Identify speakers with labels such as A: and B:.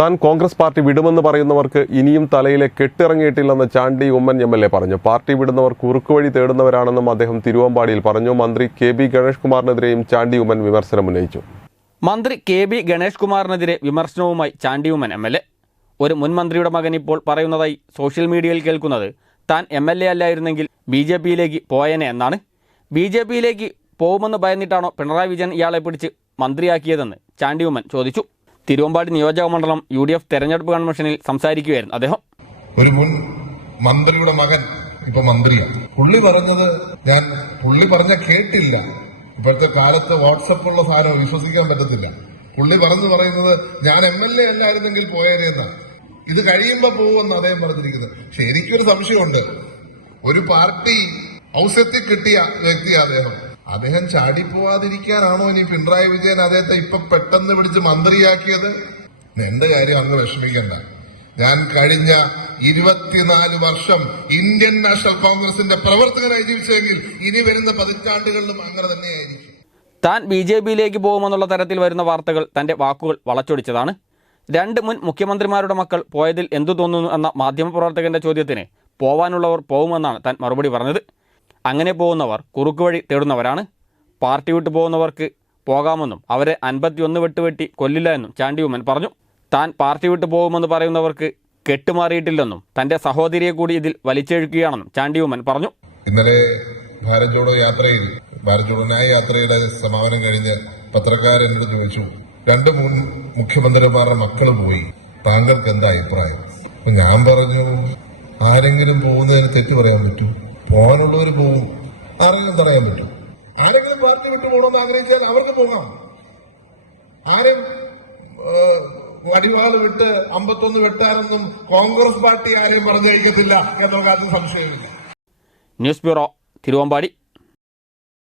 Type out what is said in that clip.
A: താൻ കോൺഗ്രസ് പാർട്ടി വിടുമെന്ന് പറയുന്നവർക്ക് ഇനിയും തലയിലെ കെട്ടിറങ്ങിയിട്ടില്ലെന്ന് Chandy Oommen M L A പറഞ്ഞു. പാർട്ടി വിടുന്നവർ കുറുക്കുവഴി തേടുന്നവരാണെന്നും അദ്ദേഹം തിരുവമ്പാടിയിൽ പറഞ്ഞു. മന്ത്രി കെ ബി ഗണേഷ് കുമാറിനെതിരെയും ചാണ്ടി ഉമ്മൻ വിമർശനം ഉന്നയിച്ചു.
B: മന്ത്രി കെ ബി ഗണേഷ് കുമാറിനെതിരെ വിമർശനവുമായി Chandy Oommen M L A. ഒരു മുൻ മന്ത്രിയുടെ മകൻ ഇപ്പോൾ പറയുന്നതായി സോഷ്യൽ മീഡിയയിൽ കേൾക്കുന്നത് താൻ എം എൽ എ അല്ലായിരുന്നെങ്കിൽ ബി ജെ പിയിലേക്ക് പോയേനെ എന്നാണ്. ബി ജെ പിയിലേക്ക് പോകുമെന്ന് ഭയന്നിട്ടാണോ പിണറായി വിജയൻ ഇയാളെ പിടിച്ച് മന്ത്രിയാക്കിയതെന്ന് ചാണ്ടിയുമൻ ചോദിച്ചു. തിരുവമ്പാടി നിയോജക മണ്ഡലം യു ഡി എഫ് തെരഞ്ഞെടുപ്പ് കൺവെൻഷനിൽ സംസാരിക്കുകയായിരുന്നു. അദ്ദേഹം?
C: ഒരു മുൻ മന്ത്രിയുടെ മകൻ ഇപ്പൊ മന്ത്രിയാണ്. പുള്ളി പറഞ്ഞത് ഞാൻ പുള്ളി പറഞ്ഞ കേട്ടില്ല. ഇപ്പോഴത്തെ കാലത്ത് വാട്സപ്പ് ഉള്ള സാധനം വിശ്വസിക്കാൻ പറ്റത്തില്ല. പുള്ളി പറഞ്ഞു പറയുന്നത് ഞാൻ എം എൽ എ അല്ലായിരുന്നെങ്കിൽ പോയേനെന്നാണ് ഇത് കഴിയുമ്പോ പോകുമെന്ന് അദ്ദേഹം പറഞ്ഞിരിക്കുന്നത്. പക്ഷെ എനിക്കൊരു സംശയമുണ്ട്. ഒരു പാർട്ടി ഔസത്തിൽ കിട്ടിയ വ്യക്തിയാണ് അദ്ദേഹം. അദ്ദേഹം ചാടിപ്പോവാതിരിക്കാനാണോ ഇനി പിണറായി വിജയൻ അദ്ദേഹത്തെ ഇപ്പൊ പെട്ടെന്ന് പിടിച്ച് മന്ത്രിയാക്കിയത്? എന്റെ കാര്യം അങ്ങ് വിഷമിക്കണ്ട. ഞാൻ കഴിഞ്ഞ ഇരുപത്തിനാല് വർഷം ഇന്ത്യൻ നാഷണൽ കോൺഗ്രസിന്റെ പ്രവർത്തകനായി ജീവിച്ചെങ്കിൽ ഇനി വരുന്ന പതിറ്റാണ്ടുകളിലും അങ്ങനെ തന്നെയായിരിക്കും.
B: താൻ ബി ജെ പിയിലേക്ക് പോകുമെന്നുള്ള തരത്തിൽ വരുന്ന വാർത്തകൾ തന്റെ വാക്കുകൾ വളച്ചൊടിച്ചതാണ്. രണ്ട് മുൻ മുഖ്യമന്ത്രിമാരുടെ മക്കൾ പോയതിൽ എന്തു തോന്നുന്നു എന്ന മാധ്യമപ്രവർത്തകന്റെ ചോദ്യത്തിന് പോവാനുള്ളവർ പോകുമെന്നാണ് താൻ മറുപടി പറഞ്ഞത്. അങ്ങനെ പോകുന്നവർ കുറുക്ക് വഴി തേടുന്നവരാണ്. പാർട്ടി വിട്ടു പോകുന്നവർക്ക് പോകാമെന്നും അവരെ അൻപത്തിയൊന്ന് വെട്ടുവെട്ടി കൊല്ലില്ല എന്നും ചാണ്ടി ഉമ്മൻ പറഞ്ഞു. താൻ പാർട്ടി വിട്ടു പോകുമെന്ന് പറയുന്നവർക്ക് കെട്ടുമാറിയിട്ടില്ലെന്നും തന്റെ സഹോദരിയെ കൂടി ഇതിൽ വലിച്ചെഴുക്കുകയാണെന്നും ചാണ്ടി ഉമ്മൻ പറഞ്ഞു.
C: ഇന്നലെ ഭാരത് ജോഡോ യാത്രയിൽ ഭാരത് ജോഡോനായ യാത്രയുടെ സമാപനം കഴിഞ്ഞ് പത്രക്കാരൻ ചോദിച്ചു? രണ്ട് മൂന്ന് മുഖ്യമന്ത്രിമാരുടെ മക്കൾ പോയി. താങ്കൾക്ക് എന്താ അഭിപ്രായം? ഞാൻ പറഞ്ഞു ആരെങ്കിലും പോകുന്നതിന് തെറ്റ് പറയാൻ പറ്റൂ. പോകാനുള്ളവർ പോകും. ആരെങ്കിലും തടയാൻ പറ്റും. ആരെങ്കിലും പാർട്ടി വിട്ടു പോകണമെന്ന് ആഗ്രഹിച്ചാൽ അവർക്ക് പോകാം. ആരും അടിവാൾ വിട്ട് അമ്പത്തൊന്ന് വെട്ടാനൊന്നും കോൺഗ്രസ് പാർട്ടി ആരെയും പറഞ്ഞയക്കത്തില്ല എന്നുള്ള കാര്യത്തിൽ സംശയമില്ല.
B: News bureau Thiruvambadi.